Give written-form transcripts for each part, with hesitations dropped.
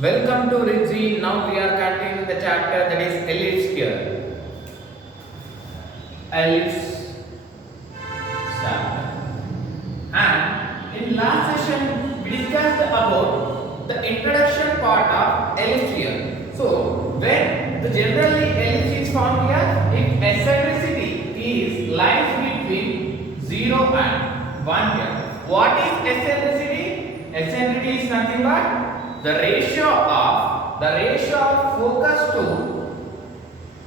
Welcome to Ritzi. Now we are continuing the chapter that is ellipse here. Ellipse chapter. And in last session we discussed about the introduction part of ellipse here. So when the generally ellipse is formed here, if eccentricity is lies between 0 and 1 here. What is eccentricity? Eccentricity is nothing but the ratio of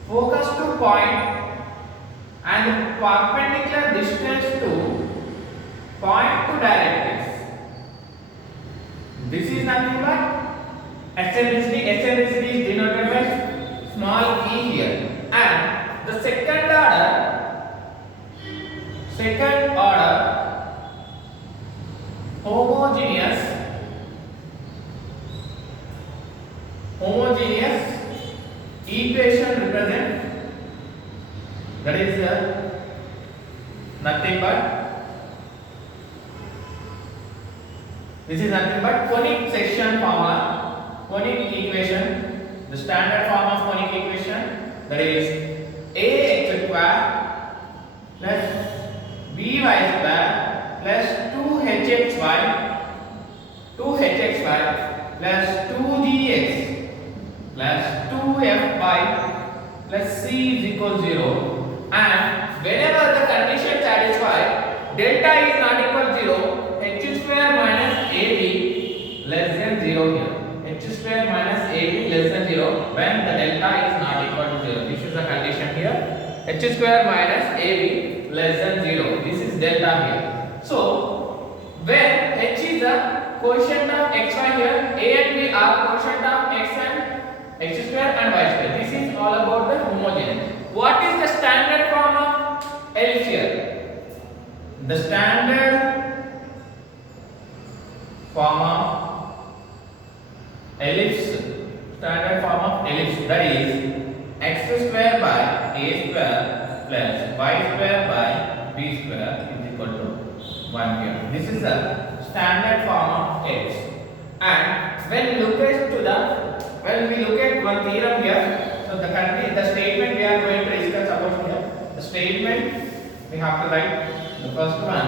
focus to point and perpendicular distance to point to directrix. This is nothing but eccentricity. Eccentricity is denoted by small e here. And the second order homogeneous equation represent that is nothing but this is nothing but conic section formula, conic equation, the standard form of conic equation, that is ax square plus by square plus 2hxy plus 2gx plus 2fy plus c is equal 0, and whenever the condition satisfied, delta is not equal 0, h square minus ab less than 0 here. H square minus ab less than 0 when the delta is not equal to 0. This is the condition here. H square minus ab less than 0. This is delta here. So when h is the quotient of xy here, a and b are quotient of x square and y square. This is all about the homogeneous. What is the standard form of ellipse here? The standard form of ellipse, that is x square by a square plus y square by b square is equal to 1 here. This is the standard form of ellipse. And when we look at one theorem here, so the statement we are going to discuss about here. The statement we have to write the first one.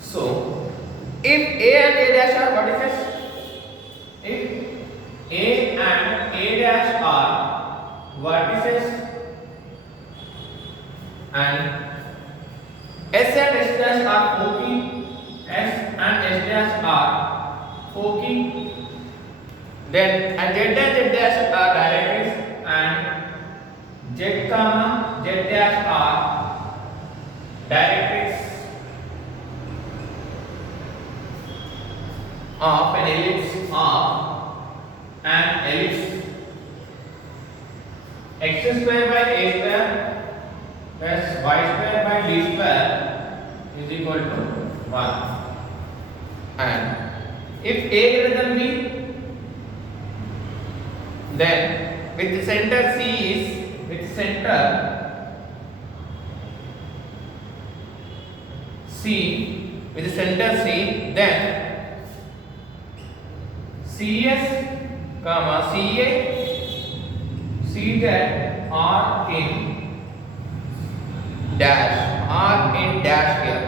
So if a and a dash are vertices, if a and a dash are vertices and S and S dash are foci, S and S dash are foci, then and Z and Z dash are directrix, and Z comma Z dash are directrix of an ellipse x square by a square plus y square by b square is equal to 1. And if a greater than b, then with the center C, then CS, comma CA, CZ are in dash here.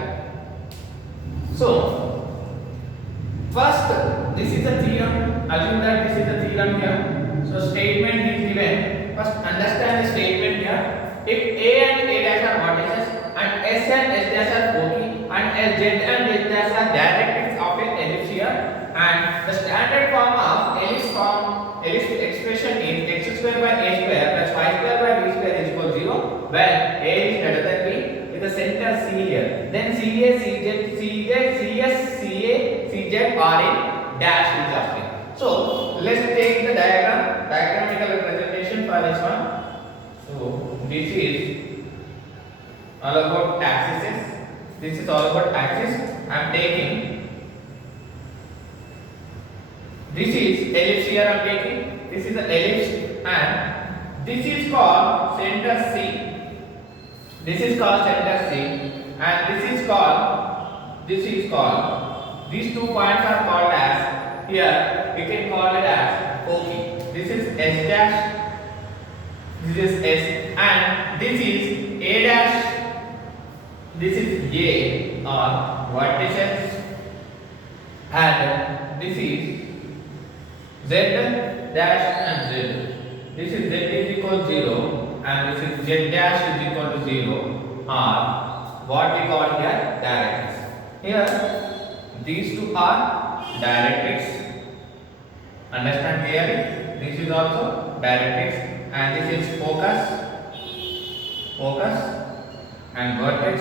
So first, this is a theorem. Assume that this is a theorem here. So statement is given. First, understand the statement here. If a and a dash are vertices and s and s dash are foci and z and z dash are directrix of an ellipse here, and the standard form of ellipse expression is x square by a square plus y square by b square is equal to 0 when a is greater than b, with the center C here. Then CA, CZ, CS, CA, CZ are in dash is asking. So let's take the diagrammatical representation for this one. So this is all about axes. This is all about axis. I am taking this is ellipse here. I am taking this is the ellipse, and this is called center C. This is called center C, and this is called these 2 points are called as, here we can call it as foci. This is S dash, this is S, and this is A dash, this is A or vertices, and this is Z dash and Z. This is Z is equal to 0 and this is Z dash is equal to 0 are what we call here directrix. Here these two are directrix. Understand clearly? This is also directrix and this is focus, and vertex.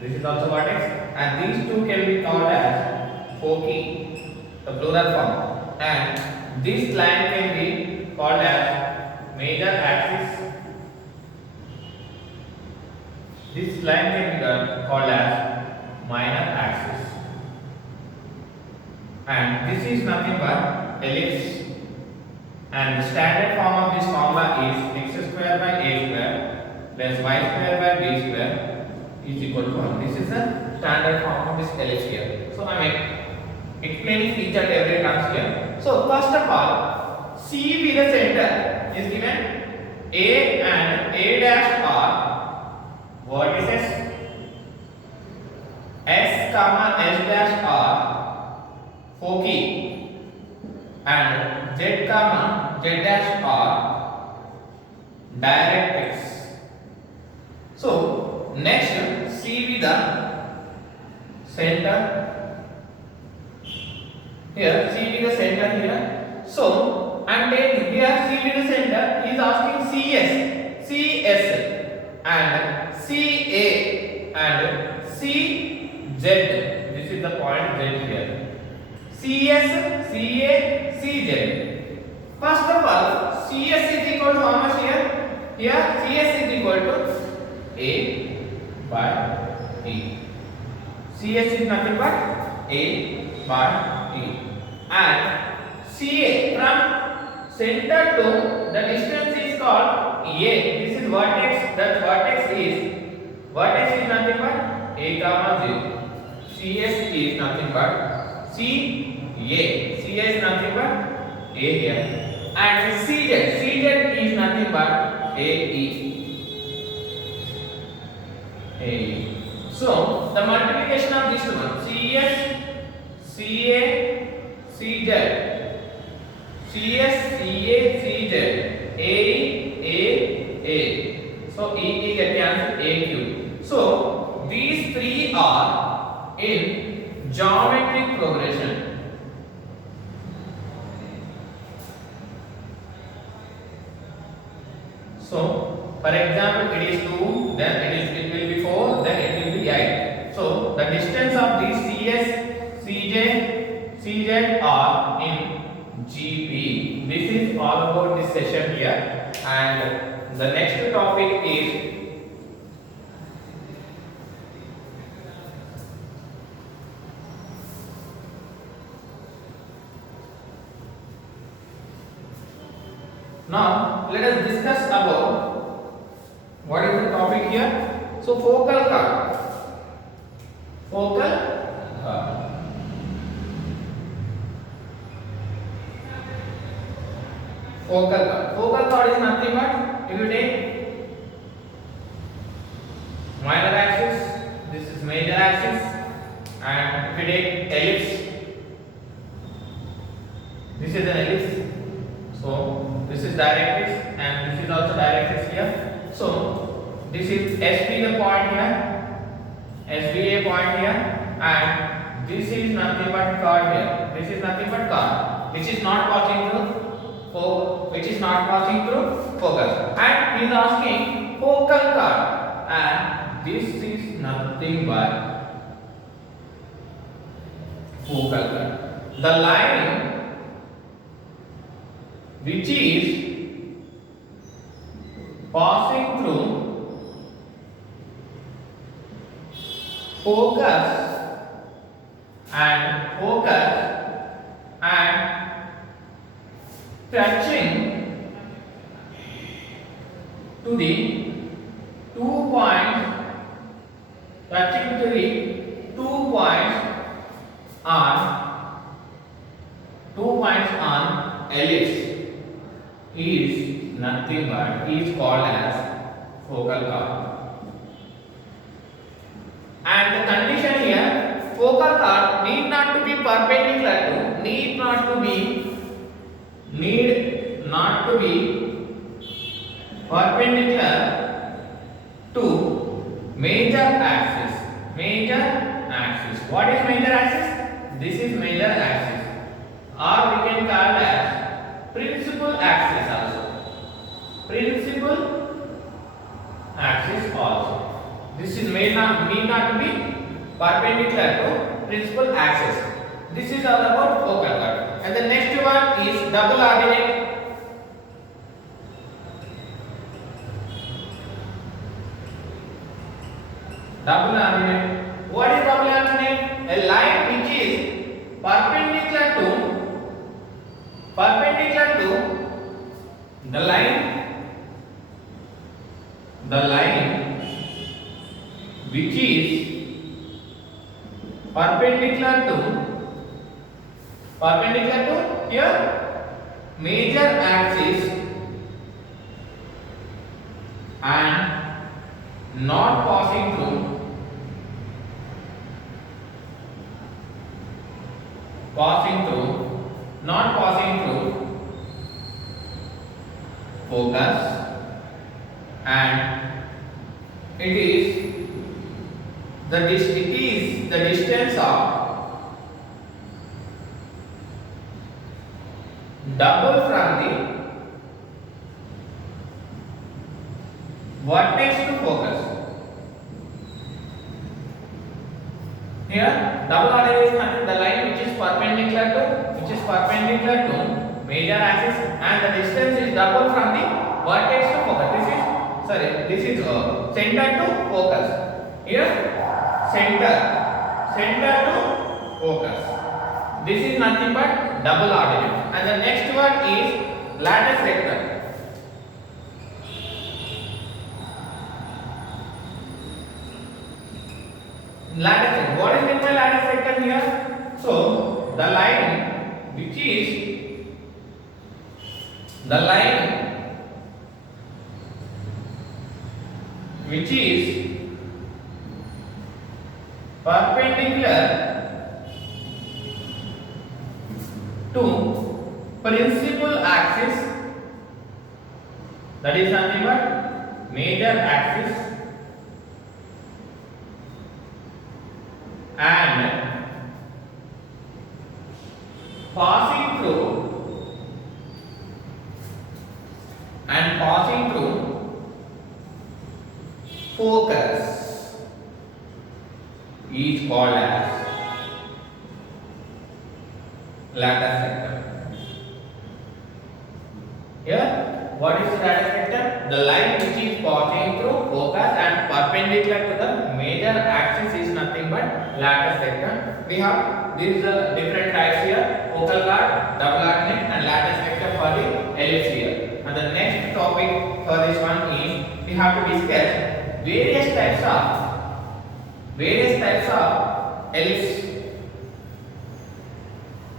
This is also vertex, and these two can be called as foci, the plural form, and this line can be called as major axis. This line can be called as minor axis, and this is nothing but ellipse. And the standard form of this formula is x square by a square plus y square by b square is equal to 1. This is the standard form of this ellipse here. So I am explaining each and every terms here. So first of all, C be the center is given. A and A dash are vertices. S comma S dash are foci, and Z comma Z dash are directrix. So next, C be the center. Here C be the center here. So I am taking here C be the center. He is asking CS and CA and CZ. This is the point Z here. CS, CA, CZ. First of all, CS is equal to how much here? Here CS is equal to A by E. CS is nothing but A by E. And CA from center to the distance is called A. This is vertex. That vertex is nothing but A comma 0. CS is nothing but CA. CA is nothing but A here. And CZ is nothing but AE. So the multiplication of these two ones, CS, CA, CZ, CS, CA, CZ, A. So E get cancelled, AQ. So these three are in geometric progression. So, for example, it is 2, then it will be 4, then it will be 8. So, the distance of these CS, CJ, CZ are in GP. This is all about this session here. And the next topic is now let us discuss about what is the topic here. So focal chord. Focal chord is nothing but, if you take minor axis, this is major axis, and if you take ellipse, this is an ellipse. So this is directrix and this is also directrix here. So this is SB the point here, SB a point here, and this is nothing but chord here. This is nothing but chord, which is not passing through focus. And he is asking focal chord, and this is nothing but focal chord. The line which is passing through focus and touching to the 2 points, touching to the ellipse is nothing but is called as focal chord. And the condition here, focal chord need not to be perpendicular to, need not to be perpendicular to major axis. Major axis. What is major axis? This is major axis, or we can call as principal axis also. Principal axis also. This is need not to be perpendicular to principal axis. This is all about focal chord. And the next one is double ordinate. Double ordinate. What is double ordinate? A line which is perpendicular to the line which is perpendicular to here major axis and not passing through focus, and it is the distance of double from the vertex to focus. Here double ordinate is nothing, the line which is perpendicular to major axis and the distance is double from the vertex to focus. This is center to focus. Here center to focus. This is nothing but double ordinate. And the next one is lattice vector. Lattice vector. What is meant by lattice vector here? So the line which is perpendicular to principal axis, that is nothing but major axis, and passing through focus is called as lattice vector. Here, what is lattice vector? The line which is passing through focus and perpendicular to the major axis is nothing but lattice vector. We have these different types here: focal chord, double ordinate, and lattice vector for the ellipse here. And the next topic for this one is we have to discuss various types of ellipse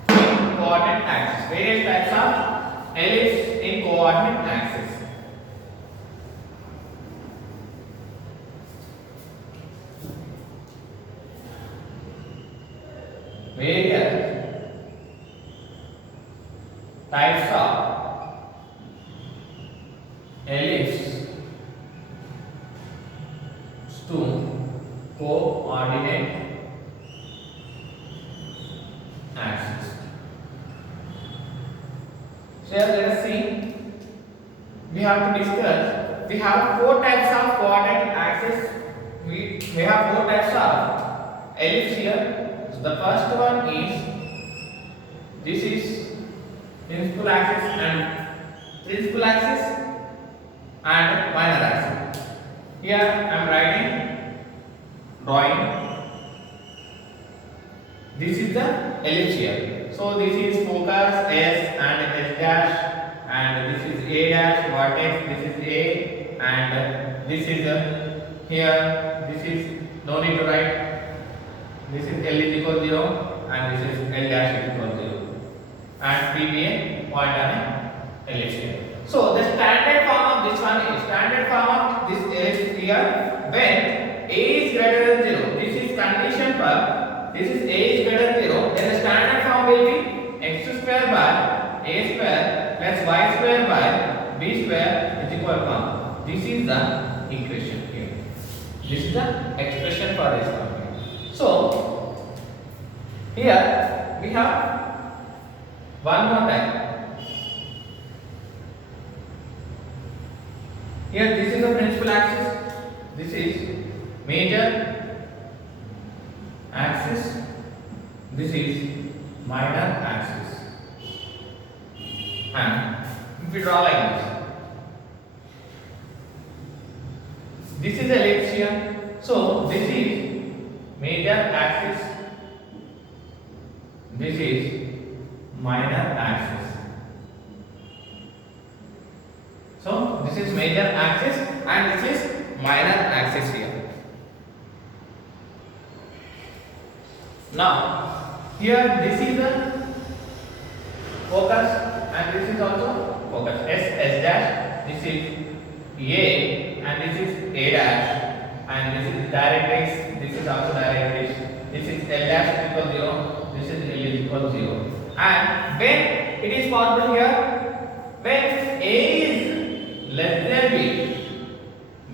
in coordinate axis. Various types of ellipse in coordinate axis. Various types of ellipse to coordinate axis. So let us see. We have to discuss. We have four types of coordinate axis. We have four types of ellipse here. So the first one is, this is principal axis and minor axis. Here I am drawing. This is the ellipse here. So this is focus S and S dash, and this is A dash vertex. This is A, and this is here. This is no need to write. This is L is equal 0 and this is L dash is equal 0, and PBA point on an ellipse here. So the standard form of this one is standard form of this ellipse here when a is greater than 0. This is condition for this is a is greater than 0. Then the standard form will be x square by a square plus y square by b square is equal to 1. This is the equation here. This is the expression for this one. So here we have one more time. Here this is the principal axis. This is major axis. This is minor axis. And if we draw like this is ellipse here. So this is major axis. This is minor axis. So this is major axis and this is minor axis here. Now here this is the focus and this is also focus. S dash. This is A and this is A dash and this is directrix. This is also directrix. This is L dash equal 0. This is L is equal 0. And when it is possible here, when A is less than B,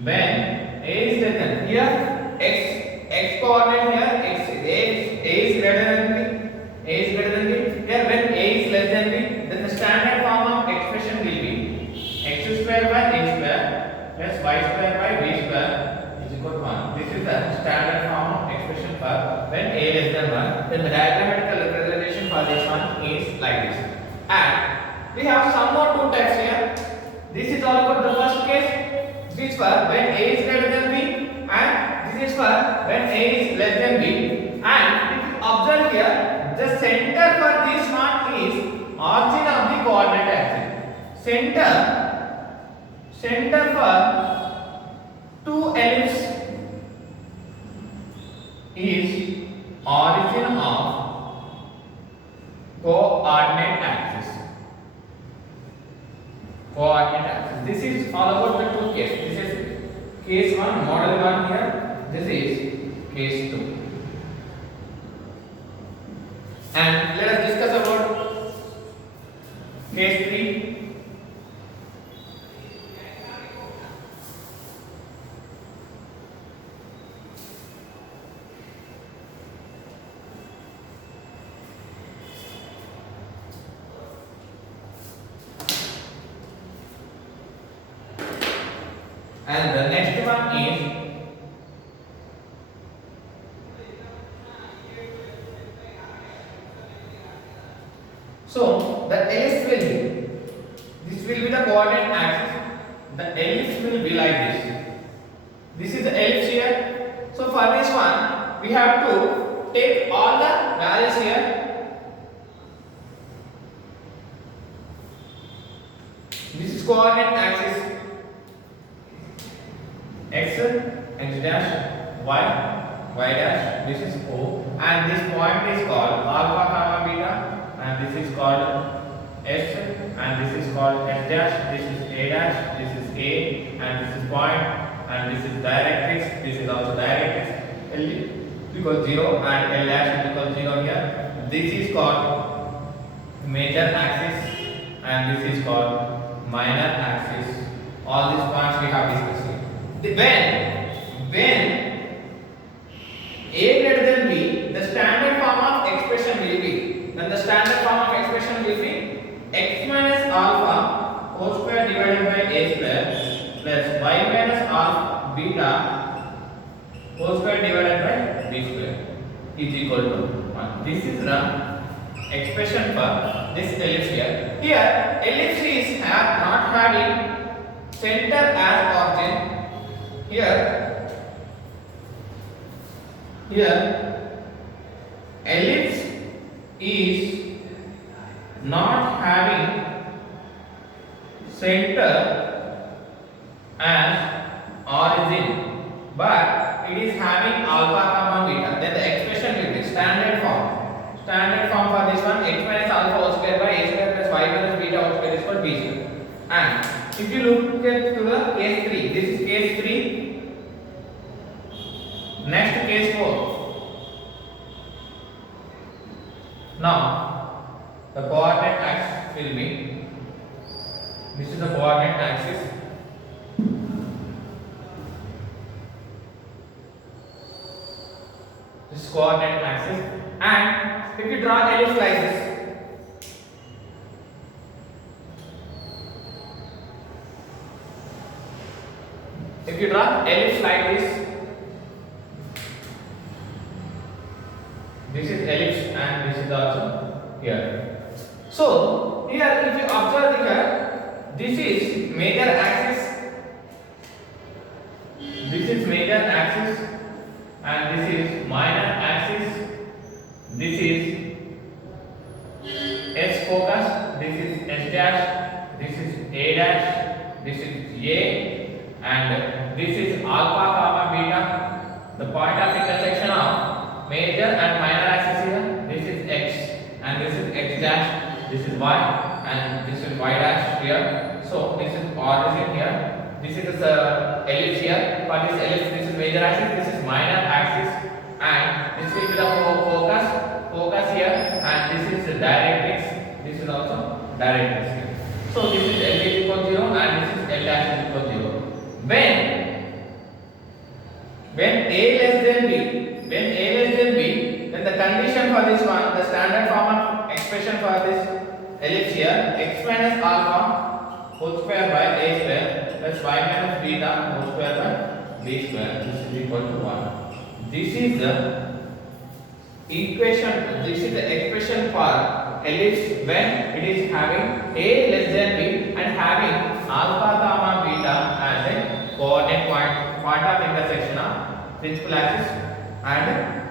when A is less than here, x coordinate here, A is greater than B, A is greater than B. Here when A is less than B, then the standard form of expression will be x square by a square plus y square by b square is equal to 1. This is the standard form of expression for when A less than 1. Then the diagrammatical representation for this one is like this. And we have some more two types here. This is all about the first case. This is for when A is greater than B and this is for when A is less than B. And if you observe here, the center for this one is origin of the coordinate axis. Center for two ellipses is origin of coordinate axis. This is all about the two cases. This is case 1, model 1 here. This is case 2. And let us discuss about case 3. And the next one is so the ellipse will be, this will be the coordinate axis. The ellipse will be like this. This is the ellipse here. So for this one we have to take all the values here. This is coordinate axis. X dash, y dash, this is O, and this point is called alpha comma beta, and this is called S, and this is called S dash, this is A dash, this is A, and this is point, and this is directrix, this is also directrix, L equals 0 and L dash equals 0 here. This is called major axis, and this is called minor axis. All these points we have discussed here. When A greater than B, the standard form of expression will be, then the standard form of expression will be x minus alpha whole square divided by a square plus y minus alpha beta whole square divided by b square is equal to 1. This is the expression for this ellipse here. Here ellipse is not having center as origin. Here ellipse is not having center as origin, but it is having alpha comma beta. Then the expression will be standard form. Standard form for this one, x minus alpha whole square by a square plus y minus beta if you look at to the case 3, this is case 3. Next case 4. Now the coordinate axis will be, this is the coordinate axis. This coordinate axis, and if you draw ellipse like this, if you draw ellipse like this is ellipse and this is also here. So here if you observe here, this is major axis, this is major axis, and this is minor axis, this is S focus, this is S dash, this is A dash, this is A, and this is alpha comma beta, the point of intersection of major and minor axis here. This is X and this is X dash, this is Y and this is Y dash here. So this is origin here. This is the ellipse here. For this ellipse, this is major axis, this is minor axis, and this will be the focus here, and this is the directrix. This is also directrix here. So this is L is equal to 0 and this is L dash is equal to 0. When A less than B, then the condition for this one, the standard form of expression for this ellipse here, x minus alpha whole square by a square plus y minus beta whole square by b square, this is equal to 1. This is the equation, this is the expression for ellipse when it is having a less than b and having alpha comma beta as a coordinate point of intersection of principal axis and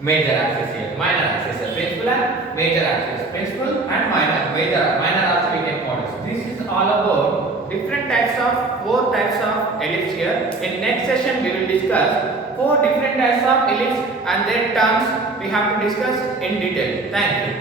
major axis here, minor axis here, principal and major axis, principal and minor also we can call this. This is all about different types of, 4 types of ellipse here. In next session we will discuss 4 different types of ellipse and their terms we have to discuss in detail. Thank you.